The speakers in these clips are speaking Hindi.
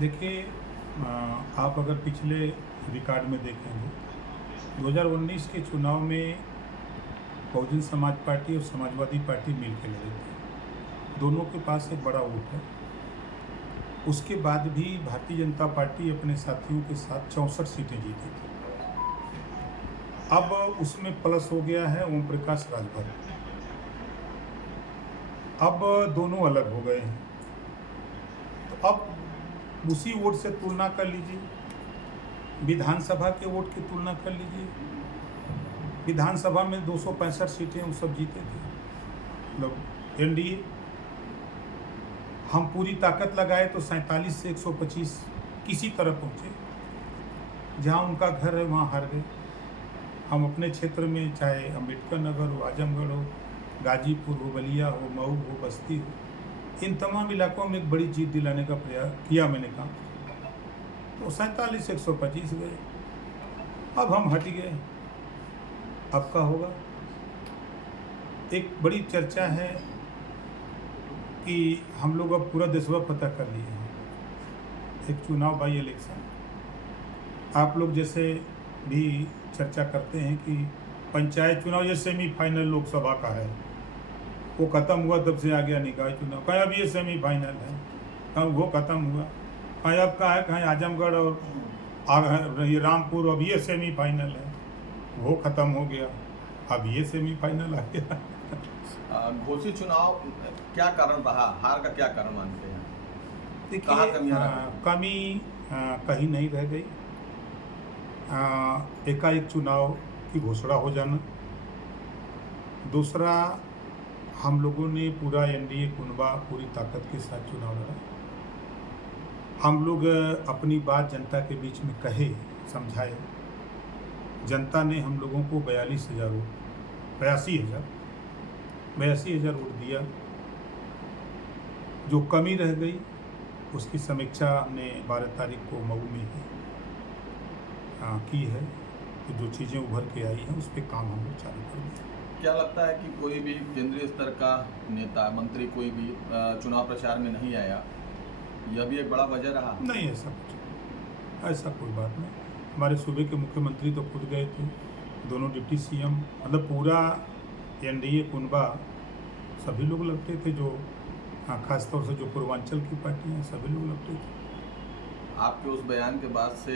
देखिए, आप अगर पिछले रिकॉर्ड में देखेंगे 2019 के चुनाव में बहुजन समाज पार्टी और समाजवादी पार्टी मिलकर लड़े थे। दोनों के पास एक बड़ा वोट है। उसके बाद भी भारतीय जनता पार्टी अपने साथियों के साथ 64 सीटें जीती थी। अब उसमें प्लस हो गया है ओम प्रकाश राजभर। अब दोनों अलग हो गए हैं, तो अब उसी वोट से तुलना कर लीजिए, विधानसभा के वोट की तुलना कर लीजिए। विधानसभा में 265 सीटें वो सब जीते थे, मतलब एनडीए। हम पूरी ताकत लगाए तो 47 से 125 किसी तरह पहुँचे। जहाँ उनका घर है वहाँ हार गए। हम अपने क्षेत्र में, चाहे अम्बेडकर नगर हो, आजमगढ़ हो, गाजीपुर हो, बलिया हो, मऊ हो, बस्ती हो, इन तमाम इलाकों में एक बड़ी जीत दिलाने का प्रयास किया मैंने काम। तो 47 से 125 गए। अब हम हट गए। अब का होगा? एक बड़ी चर्चा है कि हम लोग अब पूरा देशवा फतह कर लिए हैं। एक चुनाव बाई इलेक्शन, आप लोग जैसे भी चर्चा करते हैं कि पंचायत चुनाव ये सेमीफाइनल लोकसभा का है, वो ख़त्म हुआ तब से आ गया निकाय चुनाव। कहीं अब ये सेमीफाइनल है, कहीं वो ख़त्म हुआ, कहीं अब का है, कहीं आजमगढ़ और ये रामपुर, अब ये सेमीफाइनल है, वो ख़त्म हो गया, अब ये सेमीफाइनल आ गया। घोषित चुनाव क्या कारण रहा, हार का क्या कारण मानते हैं? देखिए, कमी कहीं नहीं रह गई। एकाएक चुनाव की घोषणा हो जाना। दूसरा, हम लोगों ने पूरा एनडीए कुनबा पूरी ताकत के साथ चुनाव लड़ा। हम लोग अपनी बात जनता के बीच में कहे, समझाए। जनता ने हम लोगों को 82,000 वोट दिया। जो कमी रह गई उसकी समीक्षा हमने 12 तारीख को मऊ में ही की है। तो जो चीज़ें उभर के आई हैं उस पर काम हम लोग चालू कर दिए। क्या लगता है कि कोई भी केंद्रीय स्तर का नेता, मंत्री कोई भी चुनाव प्रचार में नहीं आया, यह भी एक बड़ा वजह रहा? नहीं, ऐसा कोई बात नहीं। हमारे सूबे के मुख्यमंत्री तो खुद गए थे, दोनों डिप्टी सीएम, मतलब पूरा एनडीए कुनबा सभी लोग लगते थे। जो खासतौर से जो पूर्वांचल की पार्टी हैं सभी लोग लगते थे। आपके उस बयान के बाद से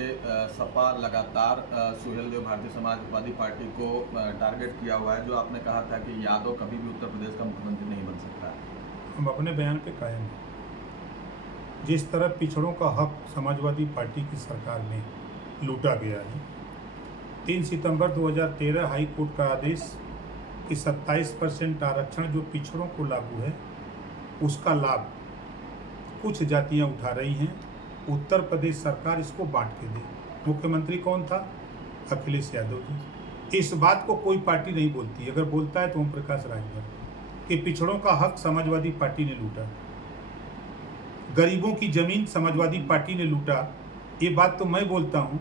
सपा लगातार सुहेल देव भारतीय समाजवादी पार्टी को टारगेट किया हुआ है, जो आपने कहा था कि यादव कभी भी उत्तर प्रदेश का मुख्यमंत्री नहीं बन सकता है। हम अपने बयान पे कायम हैं। जिस तरह पिछड़ों का हक समाजवादी पार्टी की सरकार में लूटा गया है, 3 सितंबर 2013 हाई कोर्ट का आदेश कि 27% आरक्षण जो पिछड़ों को लागू है, उसका लाभ कुछ जातियां उठा रही हैं। उत्तर प्रदेश सरकार इसको बांट के दे। मुख्यमंत्री कौन था? अखिलेश यादव जी। इस बात को कोई पार्टी नहीं बोलती। अगर बोलता है तो ओम प्रकाश राजभर, कि पिछड़ों का हक समाजवादी पार्टी ने लूटा, गरीबों की जमीन समाजवादी पार्टी ने लूटा। ये बात तो मैं बोलता हूँ,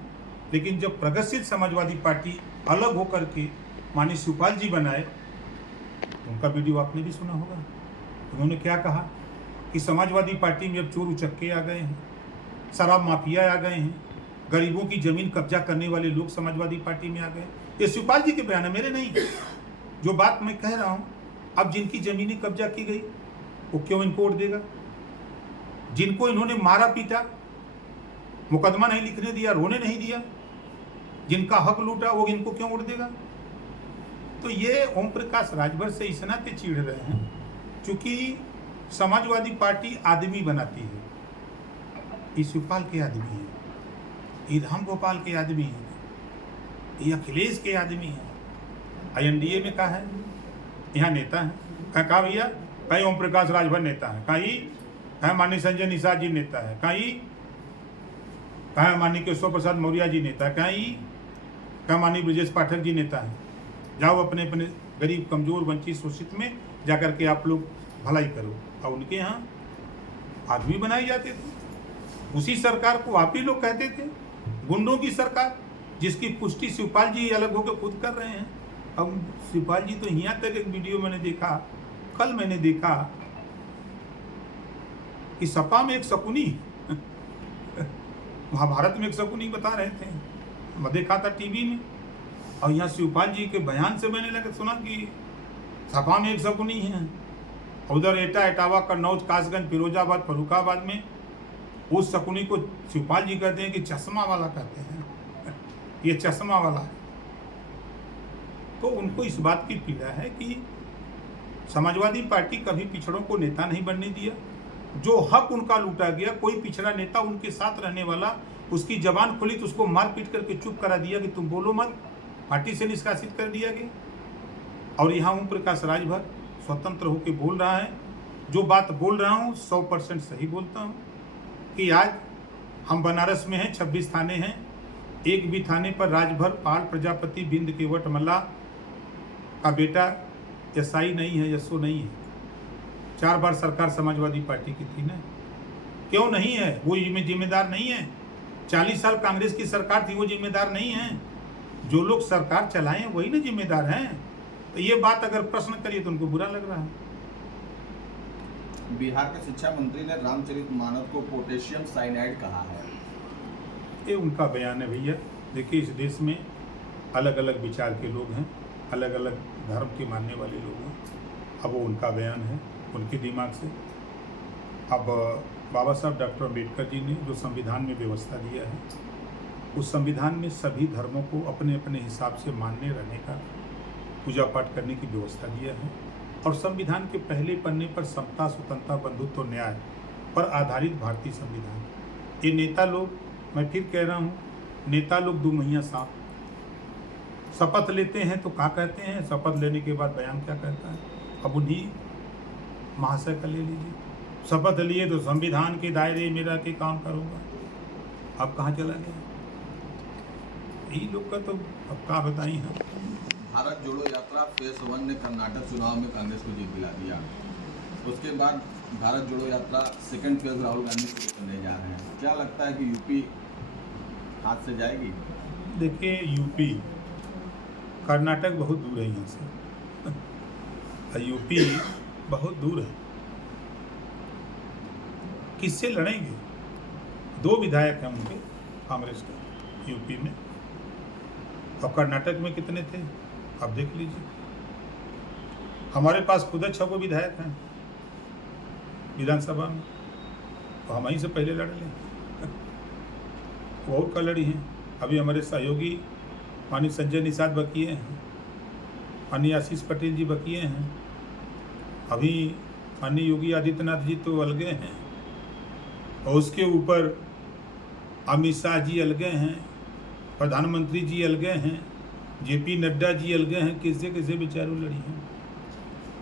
लेकिन जब प्रगतिशील समाजवादी पार्टी अलग होकर के माननीय शिवपाल जी बनाए, तो उनका वीडियो आपने भी सुना होगा। उन्होंने क्या कहा कि समाजवादी पार्टी में अब चोर उचक्के आ गए हैं, शराब माफिया आ गए हैं, गरीबों की जमीन कब्जा करने वाले लोग समाजवादी पार्टी में आ गए। ये शिवपाल जी के बयान है, मेरे नहीं। जो बात मैं कह रहा हूँ, अब जिनकी जमीनें कब्जा की गई वो क्यों इनको वोट देगा? जिनको इन्होंने मारा पीटा, मुकदमा नहीं लिखने दिया, रोने नहीं दिया, जिनका हक लूटा, वो इनको क्यों वोट देगा? तो ये ओम प्रकाश राजभर से इस नाते चिढ़ रहे हैं क्योंकि समाजवादी पार्टी आदमी बनाती है। ये शिवपाल के आदमी है, ये राम गोपाल के आदमी है, ये अखिलेश के आदमी है। एनडीए में कहा है, यहाँ नेता है। कहा भैया, कहीं ओम प्रकाश राजभर नेता है, कहीं माननीय संजय निषाद जी नेता है, कहीं माननीय केशव प्रसाद मौर्य जी नेता है, कहीं माननीय ब्रजेश पाठक जी नेता है। जाओ अपने अपने गरीब, कमजोर, वंचित, शोषित में जाकर के आप लोग भलाई करो। और उनके यहाँ आदमी बनाए जाते थे। उसी सरकार को आप ही लोग कहते थे गुंडों की सरकार, जिसकी पुष्टि शिवपाल जी अलग होकर खुद कर रहे हैं। अब शिवपाल जी तो यहाँ तक एक वीडियो मैंने देखा, कल मैंने देखा कि सपा में एक शकुनी महाभारत में एक शकुनी बता रहे थे, मैं देखा था टीवी में, और यहाँ शिवपाल जी के बयान से मैंने लगा सुना कि सपा में एक शकुनी है। उधर एटा, इटावा, कन्नौज, कासगंज, फिरोजाबाद, फर्रुखाबाद में उस शकुनी को शिवपाल जी कहते हैं कि चश्मा वाला कहते हैं ये चश्मा वाला है। तो उनको इस बात की पीड़ा है कि समाजवादी पार्टी कभी पिछड़ों को नेता नहीं बनने दिया। जो हक उनका लूटा गया, कोई पिछड़ा नेता उनके साथ रहने वाला, उसकी जबान खुली तो उसको मार पीट करके चुप करा दिया कि तुम बोलो मत, पार्टी से निष्कासित कर दिया गया। और यहाँ ओम प्रकाश राजभर स्वतंत्र होकर बोल रहा है। जो बात बोल रहा हूँ 100% सही बोलता हूँ कि आज हम बनारस में हैं, 26 थाने हैं, एक भी थाने पर राजभर, पाल, प्रजापति, बिंद, केवट, मल्ला का बेटा एसआई नहीं है, एसओ नहीं है। 4 बार सरकार समाजवादी पार्टी की थी ना, क्यों नहीं है? वो जिम्मेदार नहीं है। 40 साल कांग्रेस की सरकार थी, वो जिम्मेदार नहीं है। जो लोग सरकार चलाएं वही ना जिम्मेदार हैं। तो ये बात अगर प्रश्न करिए तो उनको बुरा लग रहा है। बिहार के शिक्षा मंत्री ने रामचरितमानस को पोटेशियम साइनाइड कहा है। ये उनका बयान है भैया। देखिए, इस देश में अलग अलग विचार के लोग हैं, अलग अलग धर्म के मानने वाले लोग हैं। अब वो उनका बयान है, उनके दिमाग से। अब बाबा साहब डॉक्टर अम्बेडकर जी ने जो संविधान में व्यवस्था दिया है, उस संविधान में सभी धर्मों को अपने अपने हिसाब से मानने, रहने का, पूजा पाठ करने की व्यवस्था दिया है। और संविधान के पहले पन्ने पर समता, स्वतंत्रता, बंधुत्व और न्याय पर आधारित भारतीय संविधान। ये नेता लोग, मैं फिर कह रहा हूँ, नेता लोग 2 महिया सांप। शपथ लेते हैं तो क्या कहते हैं, शपथ लेने के बाद बयान क्या कहता है। अब उन्हीं महाशय का ले लीजिए, शपथ लिए तो संविधान के दायरे में रह के काम करूँगा। अब कहाँ चला गया यही लोग का। तो अब क्या बताएं हम। भारत जोड़ो यात्रा फेज 1 ने कर्नाटक चुनाव में कांग्रेस को जीत दिला दिया। उसके बाद भारत जोड़ो यात्रा सेकंड फेज राहुल गांधी को करने जा रहे हैं। क्या लगता है कि यूपी हाथ से जाएगी? देखिए, यूपी, कर्नाटक बहुत दूर है यहाँ से, यूपी बहुत दूर है। किससे लड़ेंगे? 2 विधायक हैं उनके कांग्रेस के यूपी में, और कर्नाटक में कितने थे आप देख लीजिए। हमारे पास खुद 6 विधायक हैं विधानसभा में, तो हम ही से पहले लड़ लें। वो और का लड़ी हैं। अभी हमारे सहयोगी माननीय संजय निषाद बकिए हैं, माननीय आशीष पटेल जी बकिए हैं, अभी माननीय योगी आदित्यनाथ जी तो अलगे हैं, और उसके ऊपर अमित शाह जी अलगे हैं, प्रधानमंत्री जी अलगे हैं, जेपी नड्डा जी अलगे हैं। किससे किससे बेचारों लड़ी हैं।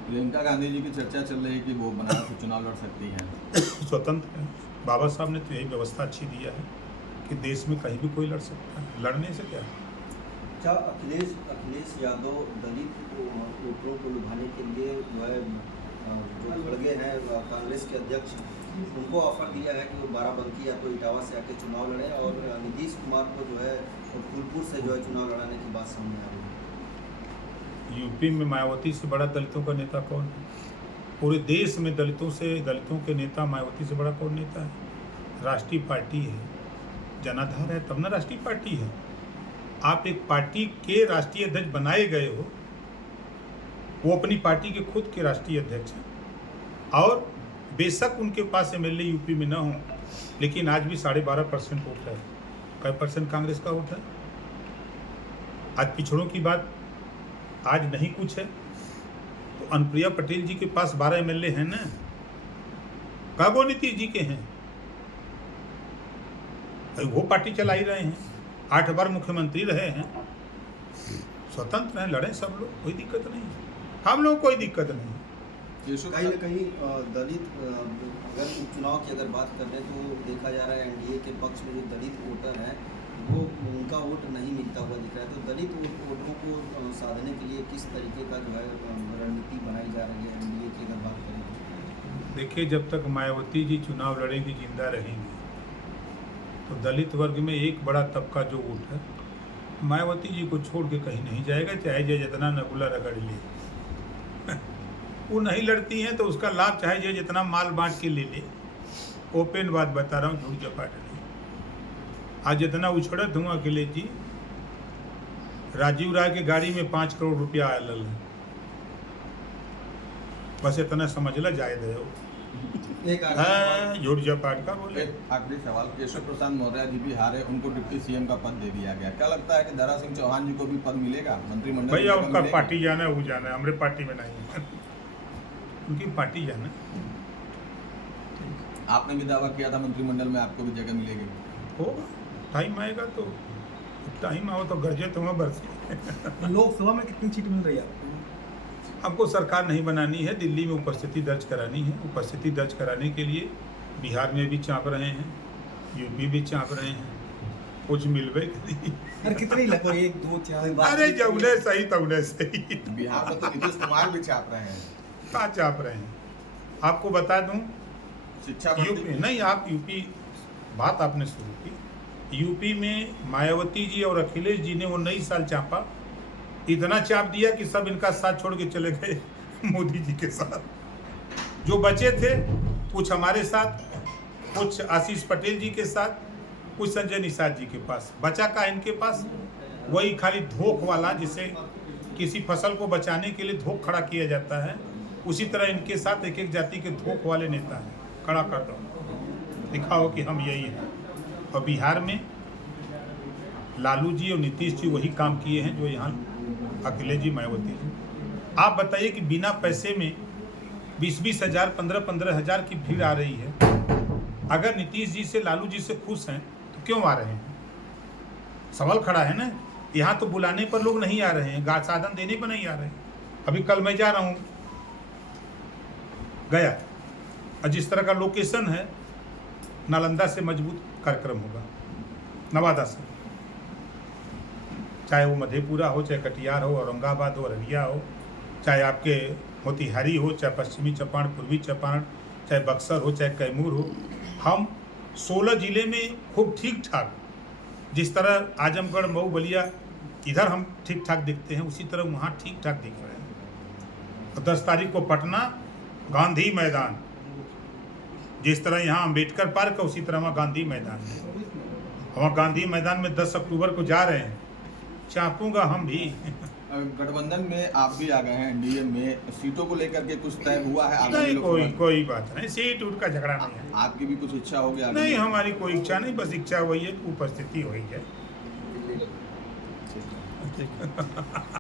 प्रियंका गांधी जी की चर्चा चल रही है कि वो बनारस से चुनाव लड़ सकती हैं। स्वतंत्र है। बाबा साहब ने तो यही व्यवस्था अच्छी दिया है कि देश में कहीं भी कोई लड़ सकता है, लड़ने से क्या। अच्छा, अखिलेश यादव दलित वोटरों को लुभाने के लिए जो है जो खड़गे हैं कांग्रेस के अध्यक्ष, उनको ऑफर दिया है कि वो बाराबंकी या तो इटावा से आके चुनाव लड़ें, और नीतीश कुमार को जो है फूलपुर से जो है चुनाव लड़ाने की बात सामने आ रही है। यूपी में मायावती से बड़ा दलितों का नेता कौन है? पूरे देश में दलितों के नेता मायावती से बड़ा कौन नेता है? राष्ट्रीय पार्टी है, जनाधार है, तब ना राष्ट्रीय पार्टी है। आप एक पार्टी के राष्ट्रीय अध्यक्ष बनाए गए हो, वो अपनी पार्टी के खुद के राष्ट्रीय अध्यक्ष हैं, और बेशक उनके पास एमएलए यूपी में ना हो, लेकिन आज भी 12.5% वोट है। कई % कांग्रेस का वोट है। आज पिछड़ों की बात आज नहीं कुछ है, तो अनुप्रिया पटेल जी के पास 12 एमएलए हैं ना, कागो नीतीश जी के हैं, वो पार्टी चला ही रहे हैं, 8 बार मुख्यमंत्री रहे हैं, स्वतंत्र हैं, लड़े सब लोग, कोई दिक्कत नहीं, हम लोग कोई दिक्कत नहीं। कहीं ना कहीं दलित, अगर उपचुनाव की अगर बात करें तो देखा जा रहा है एनडीए के पक्ष में जो दलित वोटर हैं वो उनका वोट नहीं मिलता हुआ दिख रहा है। तो दलित वोटरों को साधने के लिए किस तरीके का जो है रणनीति बनाई जा रही है एनडीए की अगर बात करें? देखिए, जब तक मायावती जी चुनाव लड़ेंगी, जिंदा रहेंगी, तो दलित वर्ग में एक बड़ा तबका जो वोट है मायावती जी को छोड़ के कहीं नहीं जाएगा, चाहे जो जितना नगुला रगड़ ले। वो नहीं लड़ती हैं तो उसका लाभ चाहे जो जितना माल बांट के ले ले। ओपन बात बता रहा हूँ, झूठ झपाट नहीं। आज जितना उछड़त हूँ अखिलेश जी, राजीव राय के गाड़ी में 5 करोड़ रुपया आयल है, बस इतना समझ ला जायद है वो। एक आखिरी झूठ जपाट का बोले। एक आखिरी सवाल, केशव प्रसाद मौर्य जी भी हारे, उनको डिप्टी सीएम का पद दे दिया गया, क्या लगता है कि दारा सिंह चौहान जी को भी पद मिलेगा मंत्रिमंडल? भैया में उनका मिलेगा? पार्टी जाना है, वो जाना है, हमारे पार्टी में नहीं है। उनकी पार्टी जाना है। आपने भी दावा किया था मंत्रिमंडल में आपको भी जगह मिलेगी। होगा, टाइम आएगा तो, टाइम आओ तो गरजे तुम्हें बरसे। लोकसभा में कितनी सीट मिल रही है आपको? हमको सरकार नहीं बनानी है, दिल्ली में उपस्थिति दर्ज करानी है। उपस्थिति दर्ज कराने के लिए बिहार में भी चाँप रहे हैं, यूपी भी चाँप रहे हैं, कुछ मिलवे करी। अरे कितनी लगभग 1 2 4 अरे जौले सही तौले सही, बिहार में तो नीतीश कुमार भी चाप रहे हैं। कहाँ चाँप रहे हैं? आपको बता दूं, शिक्षा यूपी मंत्री नहीं, आप यूपी बात आपने शुरू की, यूपी में मायावती जी और अखिलेश जी ने 19 साल चापा, इतना चाप दिया कि सब इनका साथ छोड़ के चले गए मोदी जी के साथ। जो बचे थे कुछ हमारे साथ, कुछ आशीष पटेल जी के साथ, कुछ संजय निषाद जी के पास। बचा का इनके पास वही खाली धोख वाला, जिसे किसी फसल को बचाने के लिए धोख खड़ा किया जाता है, उसी तरह इनके साथ एक एक जाति के धोख वाले नेता हैं। खड़ा कर दो, दिखाओ कि हम यही हैं। और बिहार में लालू जी और नीतीश जी वही काम किए हैं जो यहाँ अखिलेश जी, मायावती जी। आप बताइए कि बिना पैसे में 20-20 हज़ार, 15-15 हज़ार की भीड़ आ रही है। अगर नीतीश जी से, लालू जी से खुश हैं तो क्यों आ रहे हैं? सवाल खड़ा है ना। यहाँ तो बुलाने पर लोग नहीं आ रहे हैं, साधन देने पर नहीं आ रहे हैं। अभी कल मैं जा रहा हूँ गया, और जिस तरह का लोकेशन है, नालंदा से मजबूत कार्यक्रम होगा, नवादा से, चाहे वो मधेपुरा हो, चाहे कटिहार हो, औरंगाबाद हो, अररिया हो, चाहे आपके मोतिहारी हो, चाहे पश्चिमी चंपारण, पूर्वी चंपारण, चाहे बक्सर हो, चाहे कैमूर हो। हम 16 जिले में खूब ठीक ठाक, जिस तरह आजमगढ़, मऊ, बलिया इधर हम ठीक ठाक दिखते हैं, उसी तरह वहाँ ठीक ठाक दिख रहे हैं। और 10 तारीख को पटना गांधी मैदान, जिस तरह यहाँ अम्बेडकर पार्क है, उसी तरह वहाँ गांधी मैदान है। वहाँ गांधी मैदान में 10 अक्टूबर को जा रहे हैं, चापूंगा हम भी। गठबंधन में आप भी आ गए हैं, एनडीए में सीटों को लेकर के कुछ तय हुआ है? आगामी नहीं, लोकसभा कोई बात नहीं, सीट उठ का झगड़ा नहीं है। आपकी भी कुछ इच्छा होगी? आगे नहीं, हमारी कोई इच्छा नहीं, बस इच्छा वही है कि उपस्थिति हुई है।